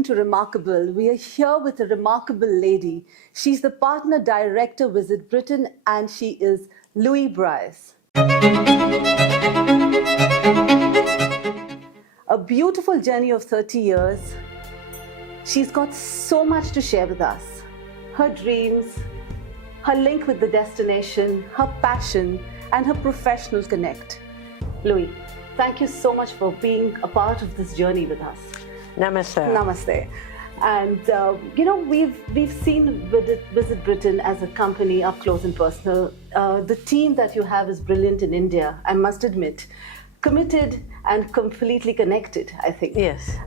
welcome to Reemarkabl. We are here with a remarkable lady. She's the partner director Visit Britain, and she is Louise Bryce. A beautiful journey of 30 years. She's got so much to share with us. Her dreams, her link with the destination, her passion, and her professional connect. Louise, thank you so much for being a part of this journey with us. Namaste. Namaste. And we've seen Visit Britain as a company up close and personal. The team that you have is brilliant in India, I must admit. Committed and completely connected, I think. Yes.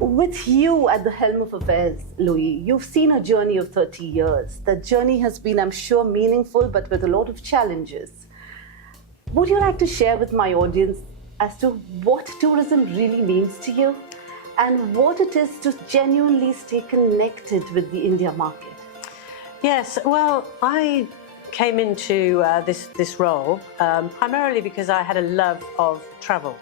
With you at the helm of affairs, Louise, you've seen a journey of 30 years. That journey has been, I'm sure, meaningful, but with a lot of challenges. Would you like to share with my audience as to what tourism really means to you and what it is to genuinely stay connected with the India market? Yes, well, I came into this role primarily because I had a love of travel.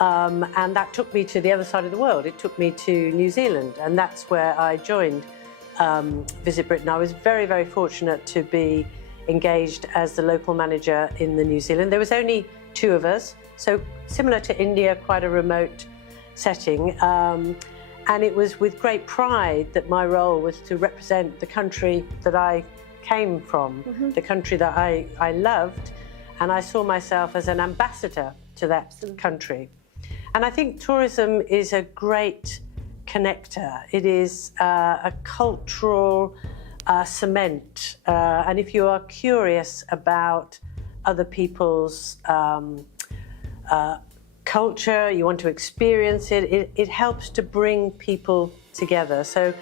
And that took me to the other side of the world. It took me to New Zealand, and that's where I joined Visit Britain. I was very, very fortunate to be engaged as the local manager in the New Zealand. There was only 2 of us, so similar to India, quite a remote setting. And it was with great pride that my role was to represent the country that I came from, the country that I loved, and I saw myself as an ambassador to that country. And I think tourism is a great connector. It is a cultural cement. And if you are curious about other people's culture, you want to experience it, it helps to bring people together. So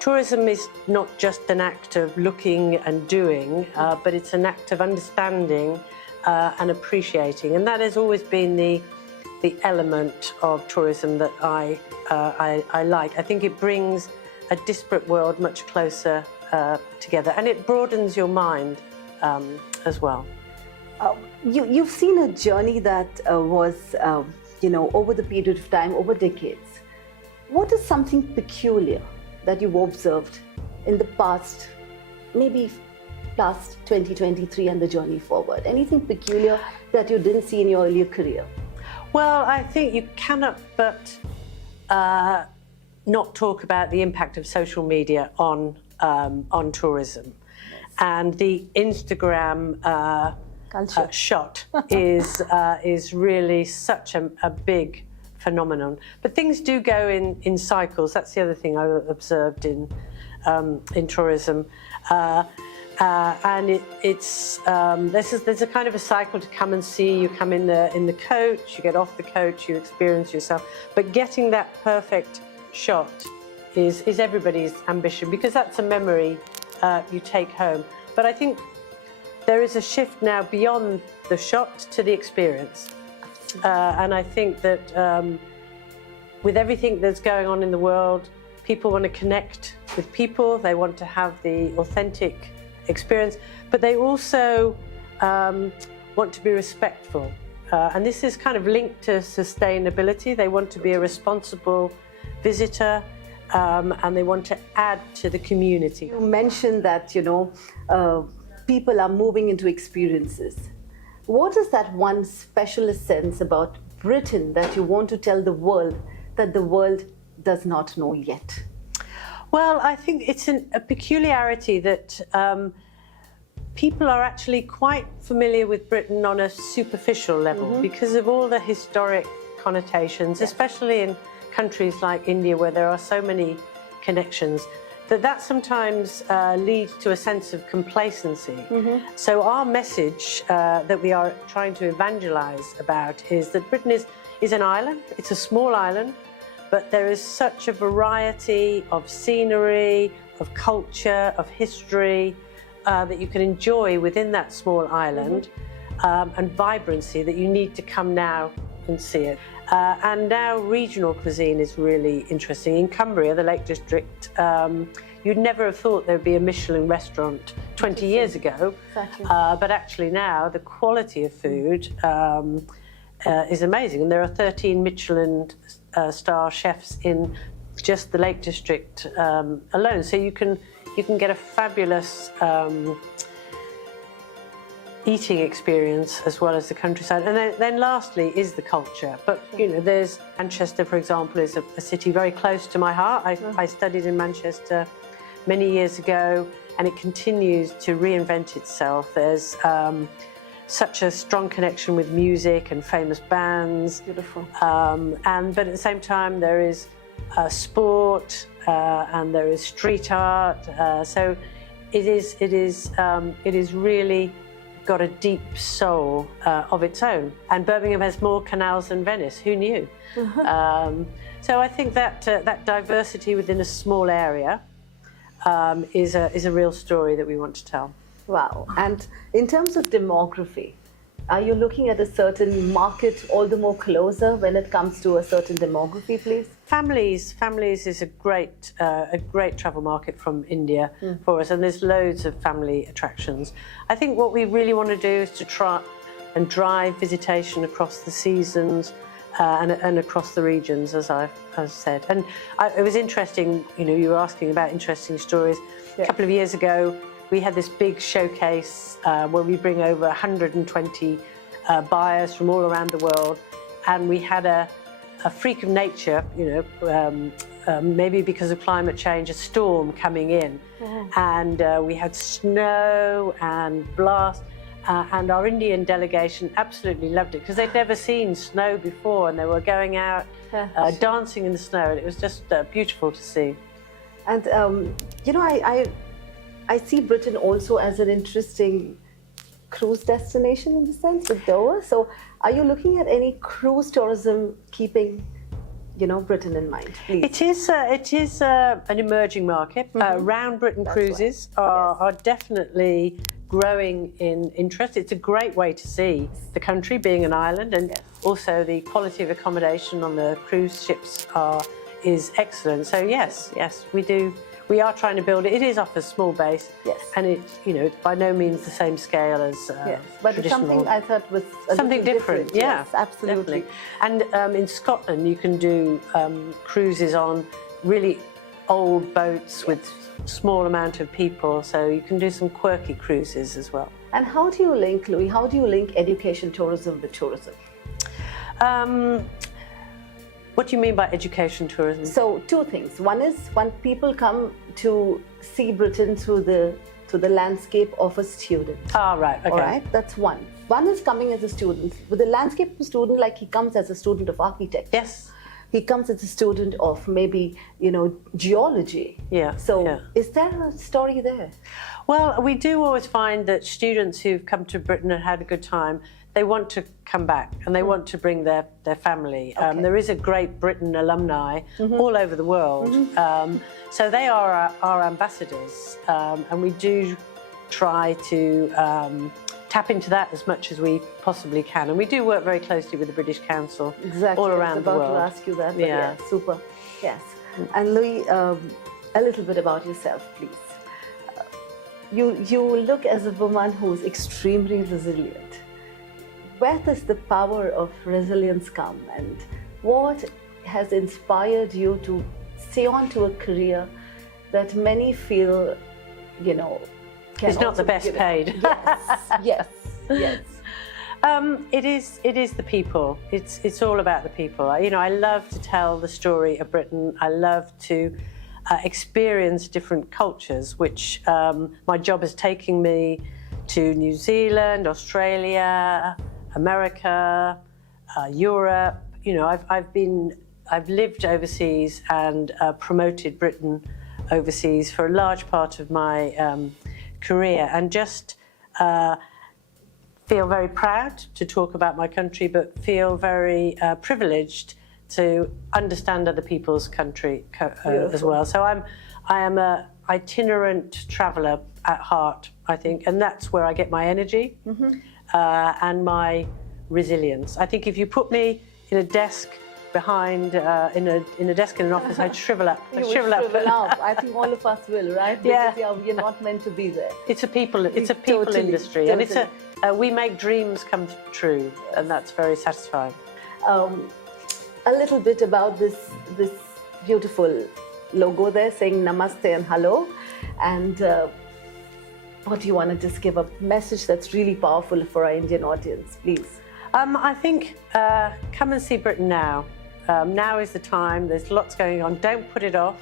tourism is not just an act of looking and doing, but it's an act of understanding and appreciating. And that has always been the element of tourism that I like. I think it brings a disparate world much closer together, and it broadens your mind as well. You've seen a journey that was, over the period of time, over decades. What is something peculiar that you've observed in the past, maybe past 2023 and the journey forward? Anything peculiar that you didn't see in your earlier career? Well, I think you cannot but not talk about the impact of social media on tourism. Yes. And the Instagram shot is really such a big phenomenon. But things do go in cycles. That's the other thing I observed in tourism. And there's a kind of a cycle to come and see. You come in the coach, you get off the coach, you experience yourself. But getting that perfect shot is everybody's ambition, because that's a memory you take home. But I think there is a shift now beyond the shot to the experience. And I think that with everything that's going on in the world, people want to connect with people. They want to have the authentic experience, but they also want to be respectful. And this is kind of linked to sustainability. They want to be a responsible visitor, and they want to add to the community. You mentioned that, people are moving into experiences. What is that one specialist sense about Britain that you want to tell the world that the world does not know yet? Well, I think it's a peculiarity that people are actually quite familiar with Britain on a superficial level because of all the historic connotations, especially in countries like India, where there are so many connections, that sometimes leads to a sense of complacency. So our message that we are trying to evangelize about is that Britain is an island. It's a small island, but there is such a variety of scenery, of culture, of history that you can enjoy within that small island, and vibrancy that you need to come now and see it. And now regional cuisine is really interesting. In Cumbria, the Lake District, you'd never have thought there'd be a Michelin restaurant 20 years ago. Exactly. But actually now the quality of food is amazing. And there are 13 Michelin star chefs in just the Lake District alone. So you can get a fabulous eating experience as well as the countryside. And then lastly is the culture. But you know, there's Manchester, for example, is a city very close to my heart. I studied in Manchester many years ago, and it continues to reinvent itself. There's such a strong connection with music and famous bands. Beautiful. But at the same time, there is sport and there is street art. So it is really got a deep soul of its own. And Birmingham has more canals than Venice. Who knew? So I think that that diversity within a small area is a real story that we want to tell. Wow. And in terms of demography, are you looking at a certain market all the more closer when it comes to a certain demography, please? Families is a great travel market from India for us, and there's loads of family attractions. I think what we really want to do is to try and drive visitation across the seasons and across the regions, as I've said. And it was interesting, you know, you were asking about interesting stories. Yeah. A couple of years ago, we had this big showcase where we bring over 120 buyers from all around the world, and we had a freak of nature, you know, maybe because of climate change, a storm coming in. And we had snow and blast, and our Indian delegation absolutely loved it because they'd never seen snow before, and they were going out dancing in the snow, and it was just beautiful to see. And you know, I see Britain also as an interesting cruise destination in the sense with Dover. So are you looking at any cruise tourism keeping, you know, Britain in mind, please? It is an emerging market. Round Britain cruises are definitely growing in interest. It's a great way to see the country being an island, and also the quality of accommodation on the cruise ships is excellent. So yes, we do. We are trying to build it. It is off a small base, and it's, you know, by no means the same scale as but it's something I thought was something different. Yeah, yes, absolutely. Definitely. And in Scotland, you can do cruises on really old boats with small amount of people, so you can do some quirky cruises as well. And how do you link, Louis? How do you link education tourism with tourism? What do you mean by education tourism? So two things. One is when people come to see Britain through the landscape of a student. Right. Okay. All right, that's one. One is coming as a student. With the landscape of a student, like he comes as a student of architecture. Yes. He comes as a student of maybe, you know, geology. Yeah. So is there a story there? Well, we do always find that students who've come to Britain and had a good time, they want to come back and they want to bring their family. There is a Great Britain alumni all over the world. So they are our ambassadors, and we do try to tap into that as much as we possibly can. And we do work very closely with the British Council all around the world. I was about to ask you that, but yeah, super. Yes. And Louis, a little bit about yourself, please. You look as a woman who's extremely resilient. Where does the power of resilience come, and what has inspired you to stay on to a career that many feel, you know, it's not the best paid? Yes. It is the people. It's all about the people. You know, I love to tell the story of Britain. I love to experience different cultures, which my job is taking me to New Zealand, Australia, America, Europe. You know, I've lived overseas and promoted Britain overseas for a large part of my career, and just feel very proud to talk about my country, but feel very privileged to understand other people's country as well. So I am a itinerant traveller at heart, I think, and that's where I get my energy and my resilience. I think if you put me in a desk behind in a desk in an office, I'd shrivel up. I'd shrivel up. I think all of us will, right? Because we're not meant to be there. It's a people industry, and it's we make dreams come true, and that's very satisfying. A little bit about this beautiful logo there saying namaste and hello. And what do you want to just give a message that's really powerful for our Indian audience, please? I think come and see Britain now. Now is the time. There's lots going on. Don't put it off.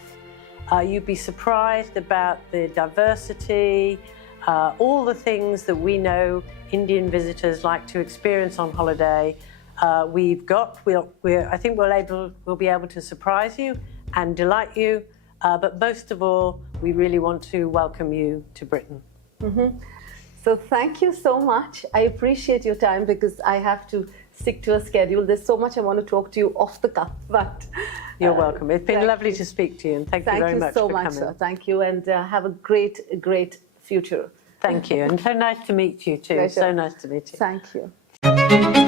You'd be surprised about the diversity, all the things that we know Indian visitors like to experience on holiday. I think we'll be able to surprise you and delight you. But most of all, we really want to welcome you to Britain. Mm-hmm. So thank you so much. I appreciate your time because I have to stick to a schedule. There's so much I want to talk to you off the cuff, but... You're welcome. It's been lovely to speak to you, and thank you very much for coming. Thank you so much, sir. Thank you, and have a great future. Thank you, and so nice to meet you too. Pleasure. So nice to meet you. Thank you.